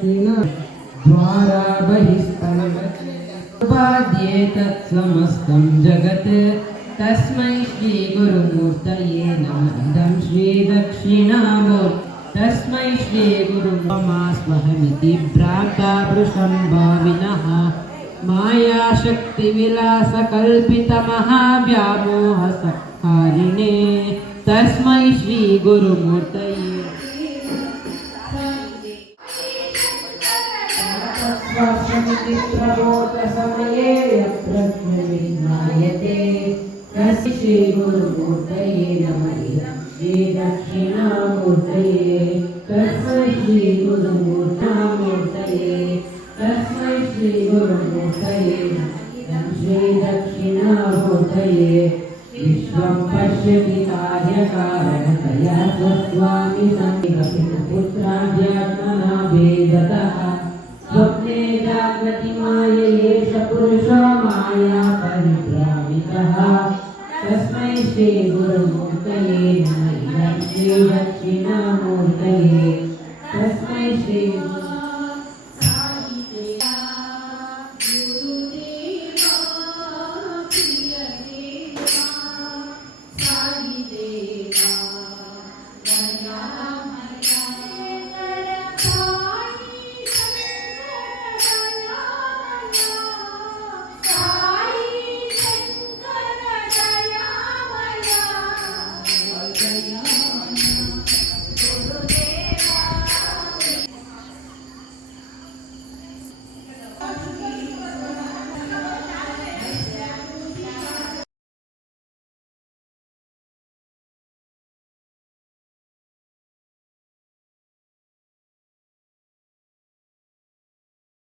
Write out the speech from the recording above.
दक्षिण द्वारा बहिस्तमुपाद्येत समस्तं जगत् तस्मै श्री गुरुमूर्तये नमः। इदं श्री दक्षिणामूर्ति तस्मै श्री गुरुमास्महमिति प्राप्ता वृषं भाविनः मायाशक्तिविलासकल्पितमहाव्यामोहसहारिणे तस्मै श्री गुरुमूर्तये प्रबोधसमये प्रज्ञायते तस्मै श्री गुरुमूर्तये नमः। श्री दक्षिणामूर्तये तस्मै श्री गुरुमूर्तये तस्मै श्री गुरुमूर्तये श्री दक्षिणामूर्तये विश्वं पश्यति कार्यकारणतया स्वस्वामि पुत्राद्यात्मना भेदतः स्वप्ने जाग्रति माययेष पुरुषो माया परिभ्रामितः तस्मै श्री गुरुमूर्तये नमः। श्री दक्षिणामूर्तये तस्मै श्री